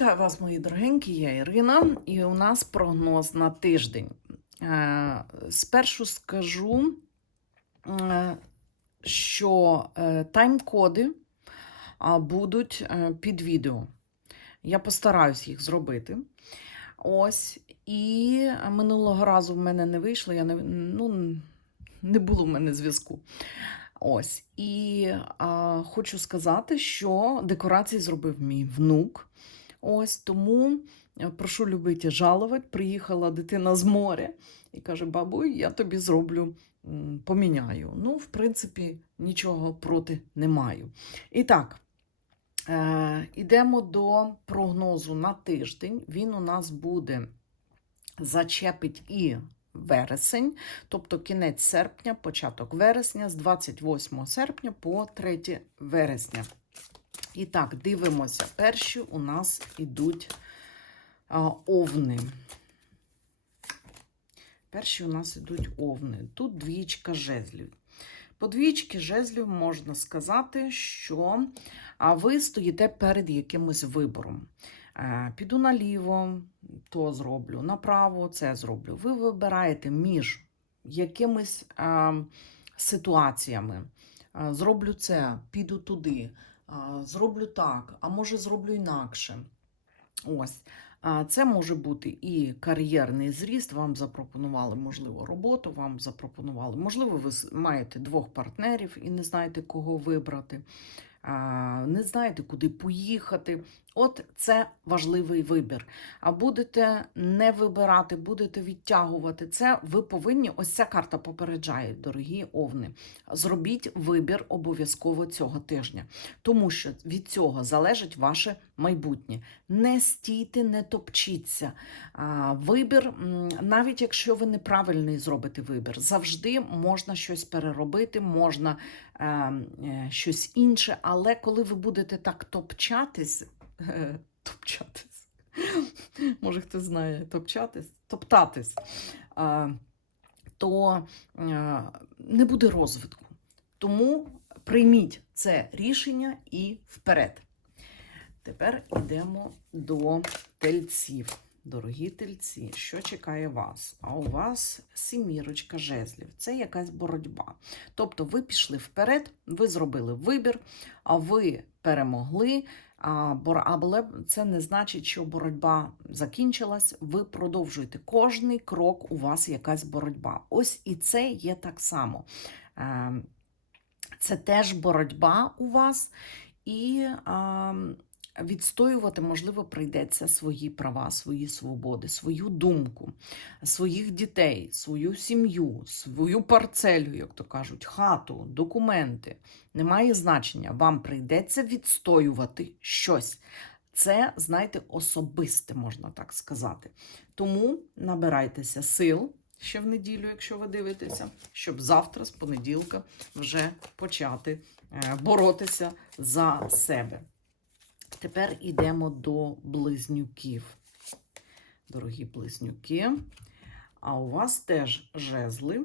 Вітаю вас, мої дорогенькі, я Ірина, і у нас прогноз на тиждень. Е, Спершу скажу, е, що е, тайм-коди будуть під відео. Я постараюсь їх зробити. Ось. І минулого разу в мене не вийшло, я не, ну, не було в мене зв'язку. Ось. І а, хочу сказати, що декорації зробив мій внук. Ось тому е, прошу любити жалувати. Приїхала дитина з моря і каже: Бабуй, я тобі зроблю, поміняю. Ну, в принципі, нічого проти не маю. І так, е, йдемо до прогнозу на тиждень. Він у нас буде зачепить і вересень, тобто кінець серпня, початок вересня, з 28 серпня по 3 вересня. І так, дивимося. Перші у нас ідуть а, овни. Перші у нас ідуть овни. Тут двічка жезлів. По двічки жезлів можна сказати, що ви стоїте перед якимось вибором. Е, Піду наліво, то зроблю, направо це зроблю. Ви вибираєте між якимись ситуаціями. Зроблю це, піду туди, зроблю так, а може зроблю інакше. Ось. Це може бути і кар'єрний зріст. Вам запропонували, можливо, роботу, вам запропонували. Можливо, ви маєте двох партнерів і не знаєте, кого вибрати, не знаєте, куди поїхати. От це важливий вибір. А будете не вибирати, будете відтягувати це. Ви повинні, ось ця карта попереджає, дорогі овни. Зробіть вибір обов'язково цього тижня, тому що від цього залежить ваше майбутнє. Не стійте, не топчіться. Вибір, навіть якщо ви неправильний зробите вибір, завжди можна щось переробити, можна щось інше, але коли ви будете так топчатись, е, топчатись, може хтось знає топчатись, топтатись, е, то е, не буде розвитку. Тому прийміть це рішення і вперед. Тепер йдемо до тельців. Дорогі тельці, що чекає вас? А у вас сімірочка жезлів. Це якась боротьба. Тобто ви пішли вперед, ви зробили вибір, а ви перемогли. Але це не значить, що боротьба закінчилась. Ви продовжуєте. Кожний крок у вас якась боротьба. Ось і це є так само. Е, Це теж боротьба у вас. І а, відстоювати, можливо, прийдеться свої права, свої свободи, свою думку, своїх дітей, свою сім'ю, свою парцелю, як то кажуть, хату, документи. Немає значення. Вам прийдеться відстоювати щось. Це, знаєте, особисте, можна так сказати. Тому набирайтеся сил ще в неділю, якщо ви дивитеся, щоб завтра, з понеділка, вже почати е, боротися за себе. Тепер йдемо до близнюків. Дорогі близнюки, а у вас теж жезли.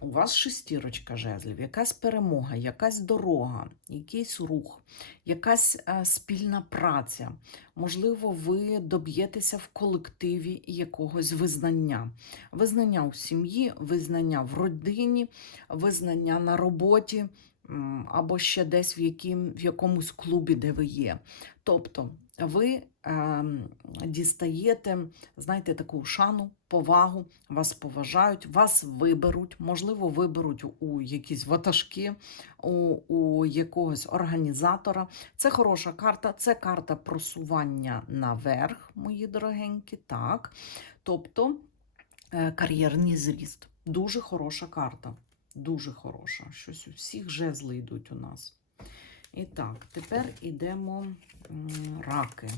У вас шестірочка жезлів, якась перемога, якась дорога, якийсь рух, якась е, спільна праця. Можливо, ви доб'єтеся в колективі якогось визнання. Визнання у сім'ї, визнання в родині, визнання на роботі або ще десь в, яким, в якомусь клубі, де ви є. Тобто ви ем, дістаєте, знаєте, таку шану, повагу, вас поважають, вас виберуть, можливо, виберуть у якісь ватажки, у, у якогось організатора. Це хороша карта, це карта просування наверх, мої дорогенькі, так. Тобто е, кар'єрний зріст. Дуже хороша карта. Дуже хороша. Щось у всіх жезли йдуть у нас. І так, тепер йдемо раки.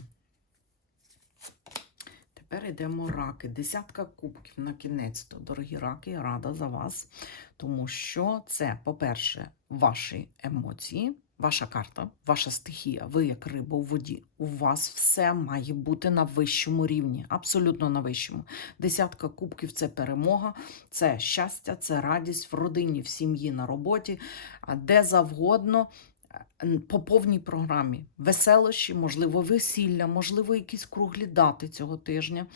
Тепер йдемо раки. Десятка кубків на кінець. Дорогі раки, рада за вас. Тому що це, по-перше, ваші емоції, ваша карта, ваша стихія. Ви як риба у воді. У вас все має бути на вищому рівні, абсолютно на вищому. Десятка кубків це перемога, це щастя, це радість в родині, в сім'ї, на роботі, де завгодно. Н- по повній програмі. Веселощі, можливо, весілля, можливо, якісь круглі дати цього тижня.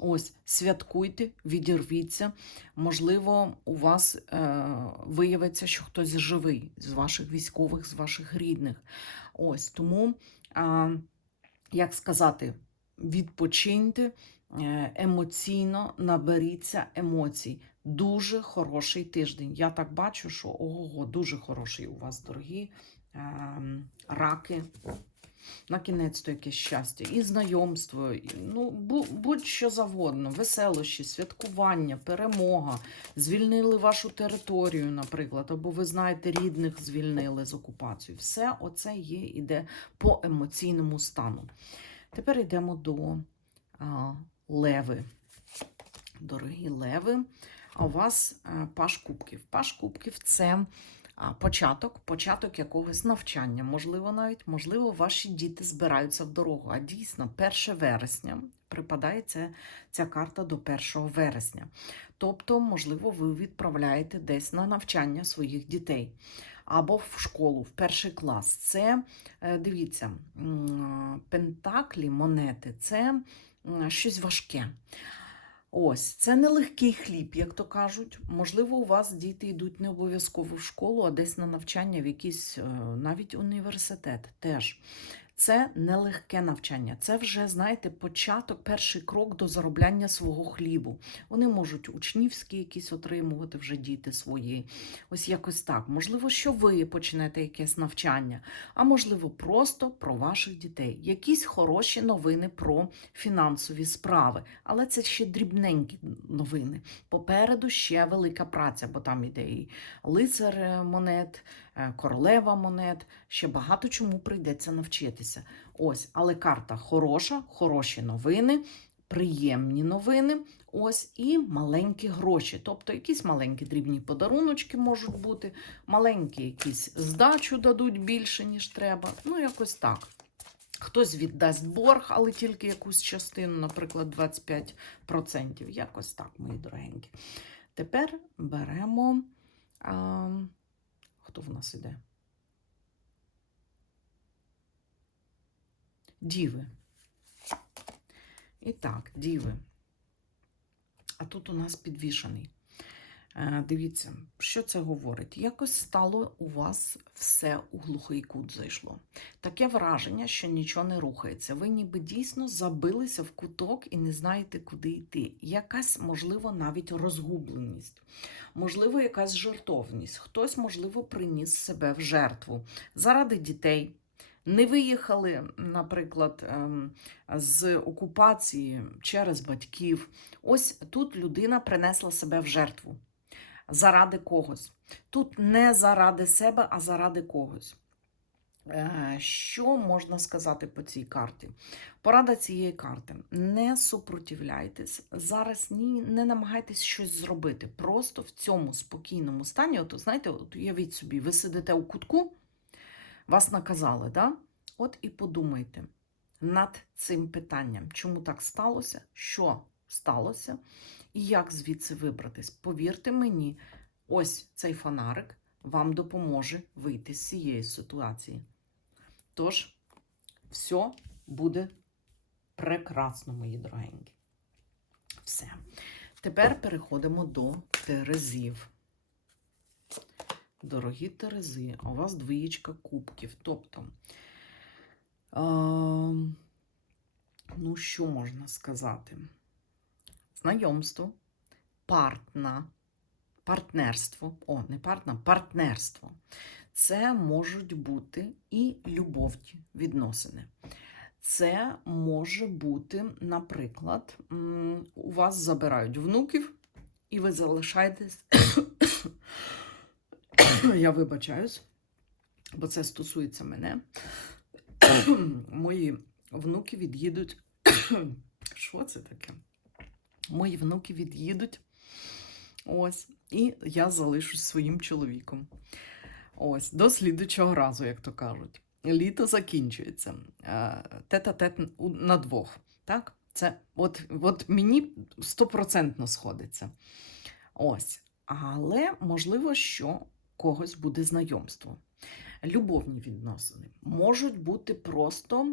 Ось, святкуйте, відірвіться. Можливо, у вас е, виявиться, що хтось живий з ваших військових, з ваших рідних. Ось тому, а, як сказати, відпочиньте е, емоційно, наберіться емоцій. Дуже хороший тиждень. Я так бачу, що ого, дуже хороший у вас, дорогі раки. На кінець то якесь щастя, і знайомство, і, ну, будь-що завгодно, веселощі, святкування, перемога, звільнили вашу територію, наприклад, або ви знаєте, рідних звільнили з окупацією. Все оце є, іде по емоційному стану. Тепер йдемо до а, леви. Дорогі леви, а у вас е, паш кубків. Паш кубків це а, початок, початок якогось навчання. Можливо, навіть, можливо, ваші діти збираються в дорогу. А дійсно, 1 вересня припадає ця, ця карта до 1 вересня. Тобто, можливо, ви відправляєте десь на навчання своїх дітей. Або в школу, в перший клас. Це, е, дивіться, пентаклі, монети це щось важке. Ось, це не легкий хліб, як то кажуть. Можливо, у вас діти йдуть не обов'язково в школу, а десь на навчання в якийсь е, навіть університет теж. Це нелегке навчання. Це вже, знаєте, початок, перший крок до заробляння свого хлібу. Вони можуть учнівські якісь отримувати вже діти свої. Ось якось так. Можливо, що ви почнете якесь навчання, а можливо, просто про ваших дітей. Якісь хороші новини про фінансові справи. Але це ще дрібненькі новини. Попереду ще велика праця, бо там іде і лицар е, монет, королева монет. Ще багато чому прийдеться навчитися. Ось, але карта хороша, хороші новини, приємні новини. Ось і маленькі гроші. Тобто якісь маленькі дрібні подаруночки можуть бути, маленькі якісь здачу дадуть більше, ніж треба. Ну, якось так. Хтось віддасть борг, але тільки якусь частину, наприклад, 25%. Якось так, мої дорогенькі. Тепер беремо. А, хто в нас іде? Діви. І так, діви. А тут у нас підвішаний. Е, Дивіться, що це говорить? Якось стало у вас все у глухий кут зайшло. Таке враження, що нічого не рухається. Ви ніби дійсно забилися в куток і не знаєте, куди йти. Якась, можливо, навіть розгубленість, можливо, якась жертовність. Хтось, можливо, приніс себе в жертву заради дітей. Не виїхали, наприклад, ем, з окупації через батьків. Ось тут людина принесла себе в жертву заради когось. Тут не заради себе, а заради когось. Е, Що можна сказати по цій карті? Порада цієї карти: не супротивляйтесь. Зараз ні, не намагайтесь щось зробити. Просто в цьому спокійному стані, от знаєте, от уявіть собі, ви сидите у кутку, вас наказали, да? От і подумайте над цим питанням, чому так сталося, що сталося, і як звідси вибратись. Повірте мені, ось цей фонарик вам допоможе вийти з цієї ситуації. Тож, все буде прекрасно, мої дорогенькі. Все. Тепер переходимо до Терезів. Дорогі Терези, у вас двоєчка кубків. Тобто, е, ну, що можна сказати? Знайомство, партна, партнерство. О, не партна, партнерство. Це можуть бути і любовні відносини. Це може бути, наприклад, у вас забирають внуків, і ви залишаєтесь. Я вибачаюсь, бо це стосується мене. Мої внуки від'їдуть. Що це таке? Мої внуки від'їдуть. Ось, і я залишусь своїм чоловіком. Ось, до слідучого разу, як то кажуть. Літо закінчується. Е, Тет-а-тет на двох. Так? Це от, от мені стопроцентно сходиться. Ось. Але можливо, що когось буде знайомство. Любовні відносини. Можуть бути просто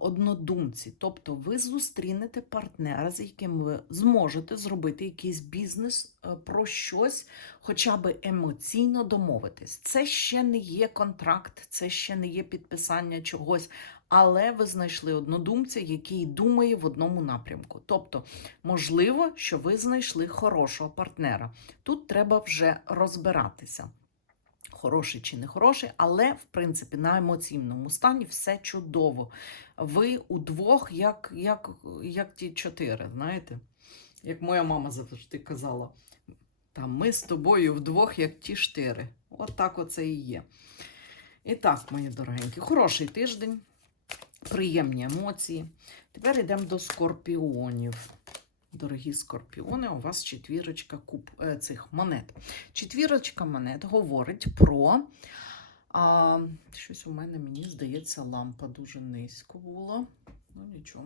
однодумці. Тобто ви зустрінете партнера, з яким ви зможете зробити якийсь бізнес е, про щось, хоча би емоційно домовитись. Це ще не є контракт, це ще не є підписання чогось. Але ви знайшли однодумця, який думає в одному напрямку. Тобто, можливо, що ви знайшли хорошого партнера. Тут треба вже розбиратися хороший чи не хороший, але в принципі на емоційному стані все чудово. Ви удвох, як, як, як ті чотири, знаєте? Як моя мама завжди казала, там ми з тобою вдвох, як ті штири. От так оце і є. І так, мої дорогенькі, хороший тиждень, приємні емоції. Тепер йдемо до скорпіонів. Дорогі скорпіони, у вас четвірочка куб, е, цих монет. Четвірочка монет говорить про. А, щось у мене, мені здається, лампа дуже низько була. Ну, нічого,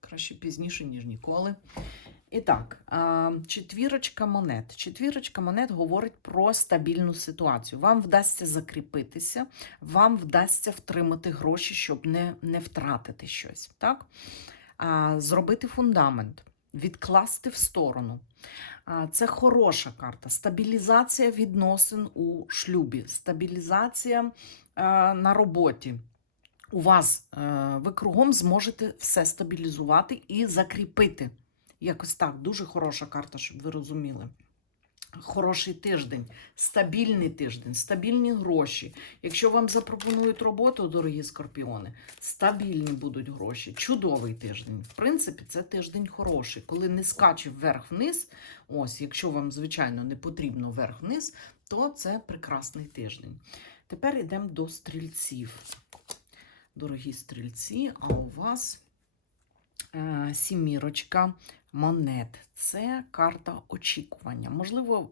краще пізніше, ніж ніколи. І так, четвірочка монет. Четвірочка монет говорить про стабільну ситуацію. Вам вдасться закріпитися, вам вдасться втримати гроші, щоб не, не втратити щось. Так? Зробити фундамент відкласти в сторону. Це хороша карта. Стабілізація відносин у шлюбі, стабілізація е, на роботі. У вас е, ви кругом зможете все стабілізувати і закріпити. Якось так, дуже хороша карта, щоб ви розуміли. Хороший тиждень, стабільний тиждень, стабільні гроші. Якщо вам запропонують роботу, дорогі скорпіони, стабільні будуть гроші. Чудовий тиждень. В принципі, це тиждень хороший, коли не скаче вверх-вниз. Ось, якщо вам, звичайно, не потрібно вверх-вниз, то це прекрасний тиждень. Тепер йдемо до стрільців. Дорогі стрільці, а у вас сімірочка монет. Це карта очікування. Можливо,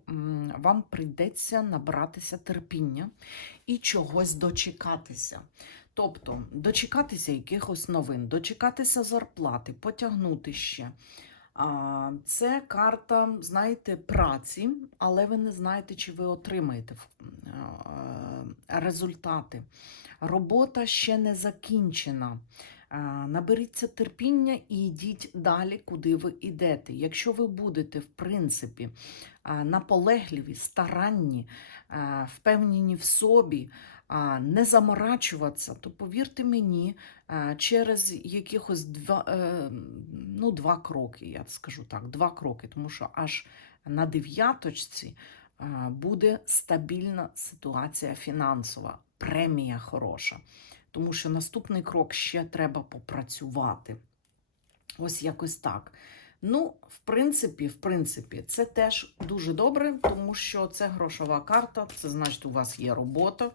вам прийдеться набратися терпіння і чогось дочекатися. Тобто дочекатися якихось новин, дочекатися зарплати, потягнути ще. Це карта, знаєте, праці, але ви не знаєте, чи ви отримаєте е, результати. Робота ще не закінчена. Е, Наберіться терпіння і йдіть далі, куди ви йдете. Якщо ви будете, в принципі, е, наполегливі, старанні, е, впевнені в собі, не заморачуватися, то повірте мені, через якихось два, ну, два кроки, я скажу так, два кроки, тому що аж на дев'яточці буде стабільна ситуація фінансова, премія хороша тому що наступний крок ще треба попрацювати. Ось якось так. Ну, в принципі, в принципі, це теж дуже добре, тому що це грошова карта, це значить, у вас є робота.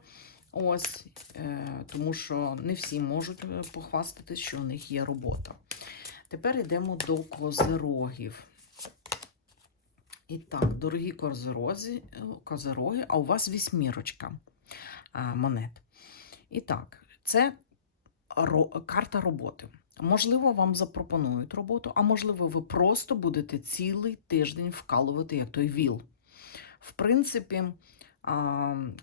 Ось, е, тому що не всі можуть е, що у них є робота. Тепер йдемо до козирогів. І так, дорогі е, козироги, а у вас вісьмірочка монет. І так, це карта роботи. Можливо, вам запропонують роботу, а можливо, ви просто будете цілий тиждень вкалувати, як той віл. В принципі,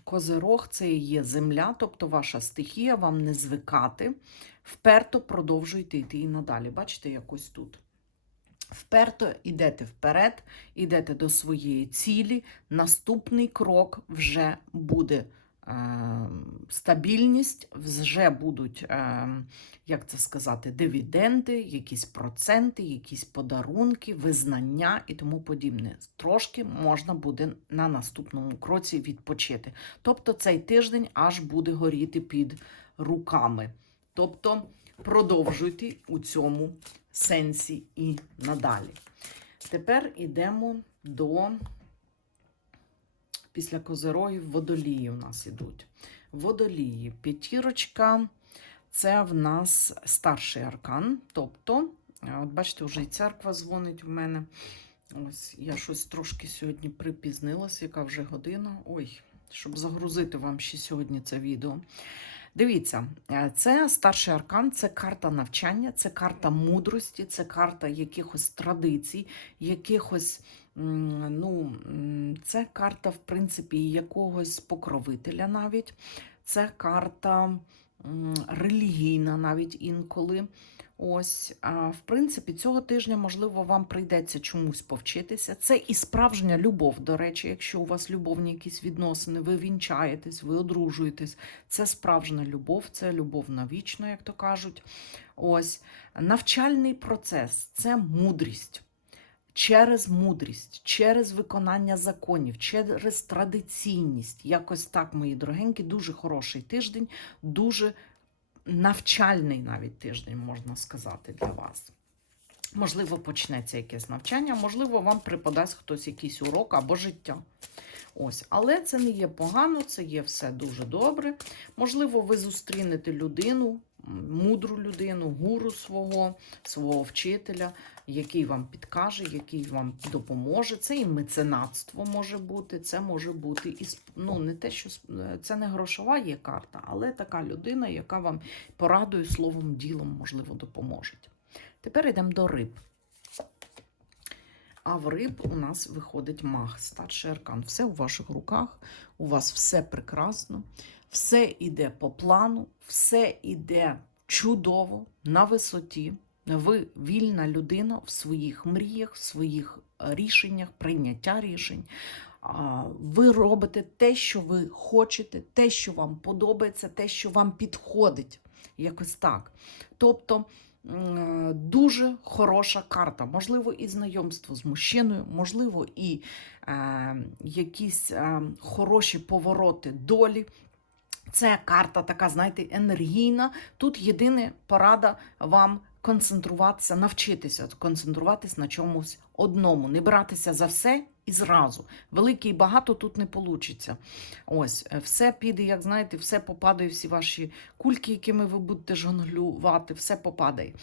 козирог це є земля, тобто ваша стихія, вам не звикати. Вперто продовжуйте йти і надалі. Бачите, якось тут. Вперто йдете вперед, йдете до своєї цілі. Наступний крок вже буде стабільність, вже будуть, е, як це сказати, дивіденди, якісь проценти, якісь подарунки, визнання і тому подібне. Трошки можна буде на наступному кроці відпочити. Тобто цей тиждень аж буде горіти під руками. Тобто продовжуйте у цьому сенсі і надалі. Тепер йдемо до після козирогів водолії у нас ідуть. Водолії, п'ятірочка це в нас старший аркан. Тобто, е, от бачите, вже і церква дзвонить в мене. Ось я щось трошки сьогодні припізнилася, яка вже година. Ой, щоб загрузити вам ще сьогодні це відео. Дивіться, е, це старший аркан, це карта навчання, це карта мудрості, це карта якихось традицій, якихось, ну, це карта, в принципі, якогось покровителя навіть. це карта релігійна, навіть інколи. Ось, в принципі, цього тижня, можливо, вам прийдеться чомусь повчитися. Це і справжня любов. До речі, якщо у вас любовні якісь відносини, ви вінчаєтесь, ви одружуєтесь. Це справжня любов, це любов навічно, як то кажуть. Ось навчальний процес це мудрість. Через мудрість, через виконання законів, через традиційність. Якось так, мої дорогенькі, дуже хороший тиждень, дуже навчальний навіть тиждень, можна сказати, для вас. Можливо, почнеться якесь навчання, можливо, вам припадасть хтось якийсь урок або життя. Ось, але це не є погано, це є все дуже добре. Можливо, ви зустрінете людину, мудру людину, гуру свого, свого вчителя, який вам підкаже, який вам допоможе. Це і меценатство може бути, це може бути і ну, не те, що е, це не грошова є карта, але така людина, яка вам порадою, словом, ділом, можливо, допоможе. Тепер йдемо до риб. А в риб у нас виходить маг, старший аркан. Все у ваших руках, у вас все прекрасно, все йде по плану, все йде чудово, на висоті. Ви вільна людина в своїх мріях, в своїх е, рішеннях, прийняття рішень. Ви робите те, що ви хочете, те, що вам подобається, те, що вам підходить. Якось так. Тобто дуже хороша карта. Можливо, і знайомство з мужчиною, можливо, і е, якісь е, хороші повороти долі. Це карта така, знаєте, енергійна. Тут єдине порада вам концентруватися, навчитися концентруватися на чомусь одному, не братися за все і зразу. Велике і багато тут не вийде. Ось, е, все піде, як знаєте, все попадає, всі ваші кульки, якими ви будете жонглювати, все попадає.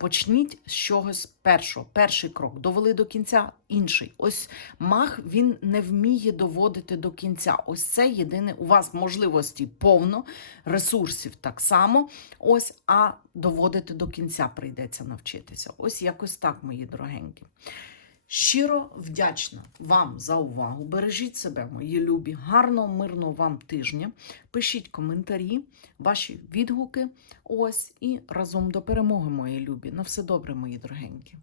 Почніть з чогось першого. Перший крок. Довели до кінця інший. Ось мах він не вміє доводити до кінця. Ось це єдине. У вас можливості повно, ресурсів так само. Ось, а доводити до кінця прийдеться навчитися. Ось якось так, мої дорогенькі. Щиро вдячна вам за увагу. Бережіть себе, мої любі. Гарного, мирного вам тижня. Пишіть коментарі, ваші відгуки. Ось і разом до перемоги, мої любі. На все добре, мої дорогенькі.